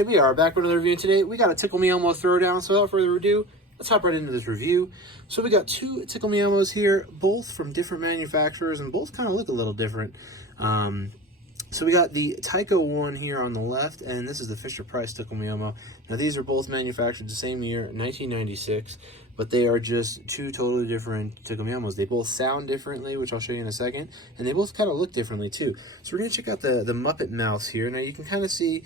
everybody, we are back with another review. Today we got a Tickle Me Elmo Throwdown, so without further ado, let's hop right into this review. So we got two Tickle Me Elmos here, both from different manufacturers, and both kind of look a little different. So we got the Tyco one here on the left, and this is the Fisher-Price Tickle Me Elmo. Now these are both manufactured the same year, 1996, but they are just two totally different Tickle Me Elmos. They both sound differently, which I'll show you in a second, and they both kind of look differently too. So we're going to check out the Muppet mouse here. Now you can kind of see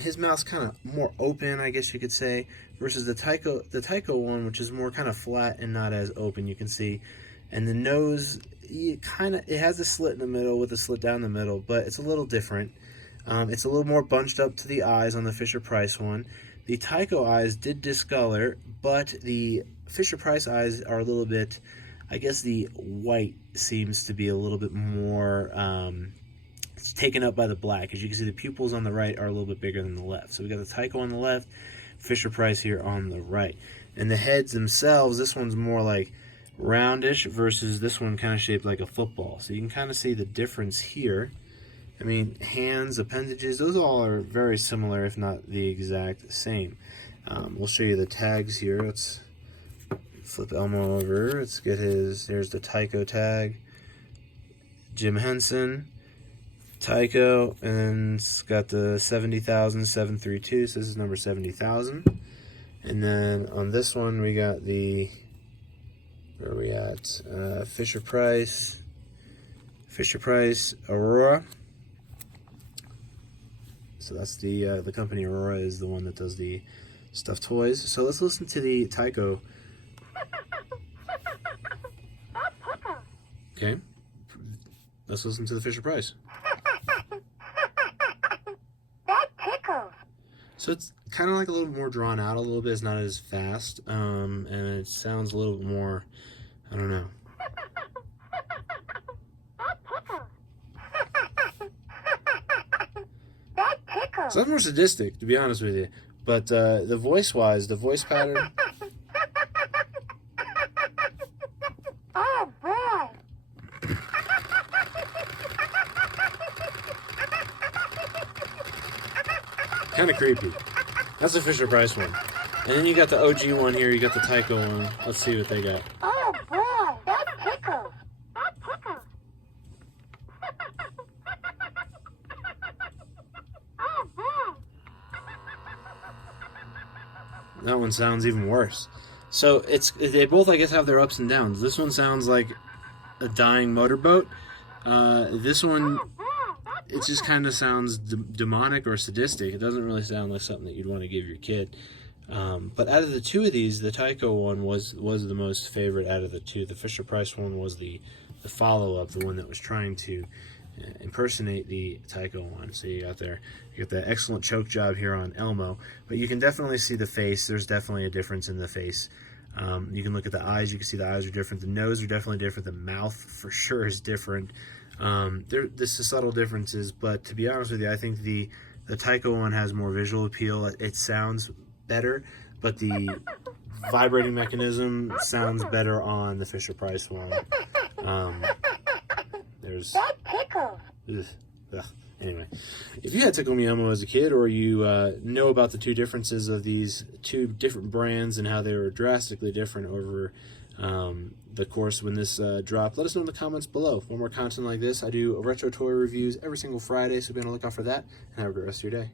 his mouth's kind of more open, I guess you could say, versus the Tyco one, which is more kind of flat and not as open, you can see. And the nose, it has a slit in the middle with a slit down the middle, but it's a little different. It's a little more bunched up to the eyes on the Fisher-Price one. The Tyco eyes did discolor, but the Fisher-Price eyes are a little bit, I guess the white seems to be a little bit more it's taken up by the black. As you can see, the pupils on the right are a little bit bigger than the left. So we got the Tyco on the left, Fisher-Price here on the right. And the heads themselves, this one's more like roundish versus this one kind of shaped like a football. So you can kind of see the difference here. I mean, hands, appendages, those all are very similar, if not the exact same. We'll show you the tags here. Let's flip Elmo over. Let's get his, there's the Tyco tag. Jim Henson, Tyco, and it's got the 70,732, so this is number 70,000. And then on this one, we got the, where are we at? Fisher-Price Aurora. So that's the company Aurora is the one that does the stuffed toys. So let's listen to the Tyco. Okay. Let's listen to the Fisher-Price. That tickles. So it's kind of like a little more drawn out a little bit. It's not as fast, and it sounds a little bit more, I don't know. That tickles. Sounds more sadistic, to be honest with you. But the voice-wise, the voice pattern, Oh boy. kind of creepy. That's the Fisher-Price one. And then you got the OG one here. You got the Tyco one. Let's see what they got. Oh boy. That tickles. That tickles. Oh boy. That one sounds even worse. So they both, I guess, have their ups and downs. This one sounds like a dying motorboat. This one, it just kind of sounds demonic or sadistic. It doesn't really sound like something that you'd want to give your kid. But out of the two of these, the Tyco one was the most favorite out of the two. The Fisher-Price one was the follow-up, the one that was trying to impersonate the Tyco one. So you got the excellent choke job here on Elmo, but you can definitely see the face. There's definitely a difference in the face. You can look at the eyes. You can see the eyes are different. The nose are definitely different. The mouth for sure is different. This is subtle differences, but to be honest with you, I think the Tyco one has more visual appeal. It sounds better, but the vibrating mechanism sounds better on the Fisher-Price one. There's That tickles. ugh. Anyway, if you had Tickle Me Elmo as a kid, or you know about the two differences of these two different brands and how they were drastically different over the course when this dropped, let us know in the comments below. For more content like this, I do retro toy reviews every single Friday, so be on the lookout for that, and have a great rest of your day.